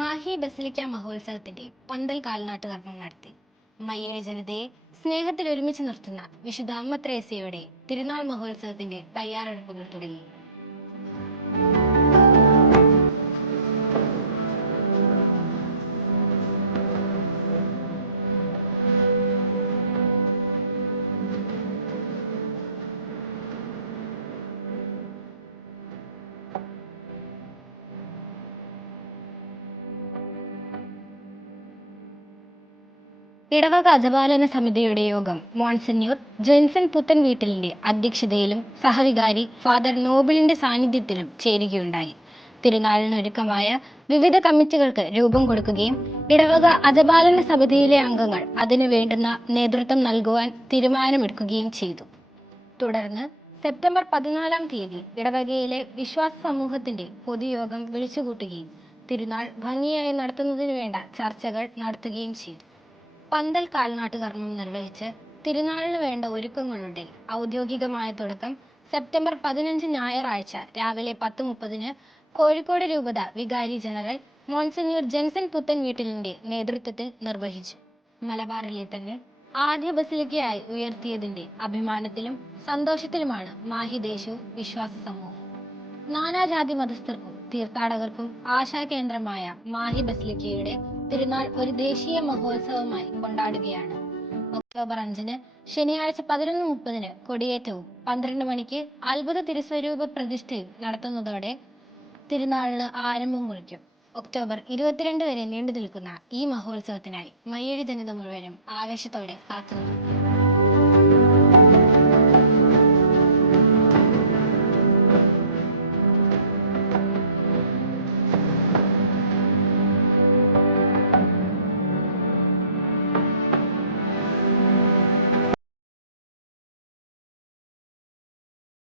Mahe basilica മഹോത്സവത്തിന്റെ പന്തൽ കാൽനാട്ട് കർമ്മം നടത്തി. മയ്യഴി ജനതയെ സ്നേഹത്തിൽ ഒരുമിച്ച് നിർത്തുന്ന വിശുദ്ധ അമ്മ ത്രേസ്യയുടെ തിരുനാൾ മഹോത്സവത്തിന്റെ തയ്യാറെടുപ്പുകൾ തുടങ്ങി. ഇടവക അജപാലന സമിതിയുടെ യോഗം മോൺസന്യൂർ ജെൻസൺ പുത്തൻ വീട്ടിലിന്റെ അധ്യക്ഷതയിലും സഹവികാരി ഫാദർ നോബിളിന്റെ സാന്നിധ്യത്തിലും ചേരുകയുണ്ടായി. തിരുനാളിനൊരുക്കമായ വിവിധ കമ്മിറ്റികൾക്ക് രൂപം കൊടുക്കുകയും ഇടവക അജപാലന സമിതിയിലെ അംഗങ്ങൾ അതിനു വേണ്ടുന്ന നേതൃത്വം നൽകുവാൻ തീരുമാനമെടുക്കുകയും ചെയ്തു. തുടർന്ന് സെപ്റ്റംബർ പതിനാലാം തീയതി ഇടവകയിലെ വിശ്വാസ സമൂഹത്തിന്റെ പൊതുയോഗം വിളിച്ചുകൂട്ടുകയും തിരുനാൾ ഭംഗിയായി നടത്തുന്നതിനു വേണ്ട ചർച്ചകൾ നടത്തുകയും ചെയ്തു. പന്തൽ കാൽനാട്ട് കർമ്മം നിർവഹിച്ച് തിരുനാളിന് വേണ്ട ഒരുക്കങ്ങളുടെ ഔദ്യോഗികമായ തുടക്കം സെപ്റ്റംബർ പതിനഞ്ച് ഞായറാഴ്ച രാവിലെ പത്ത് മുപ്പതിന് കോഴിക്കോട് രൂപത വികാരി ജനറൽ മോൺസിനിയർ ജെൻസൺ പുത്തൻ വീട്ടിലിന്റെ നേതൃത്വത്തിൽ നിർവഹിച്ചു. മലബാറിലെ തന്നെ ആദ്യ ബസിലിക്കയായി ഉയർത്തിയതിന്റെ അഭിമാനത്തിലും സന്തോഷത്തിലുമാണ് മാഹി ദേശവും വിശ്വാസ സമൂഹം. നാനാജാതി മതസ്ഥർക്കും തീർത്ഥാടകർക്കും ആശാകേന്ദ്രമായ മാഹി ബസിലിക്കയുടെ തിരുനാൾ ഒരു ദേശീയ മഹോത്സവമായി കൊണ്ടാടുകയാണ്. ഒക്ടോബർ അഞ്ചിന് ശനിയാഴ്ച പതിനൊന്ന് മുപ്പതിന് കൊടിയേറ്റവും പന്ത്രണ്ട് മണിക്ക് അത്ഭുത തിരുസ്വരൂപ പ്രതിഷ്ഠയും നടത്തുന്നതോടെ തിരുനാളിന് ആരംഭം കുറിക്കും. ഒക്ടോബർ ഇരുപത്തിരണ്ട് വരെ നീണ്ടു നിൽക്കുന്ന ഈ മഹോത്സവത്തിനായി മയ്യഴി ജനത മുഴുവനും ആവേശത്തോടെ കാത്തുനിൽക്കും.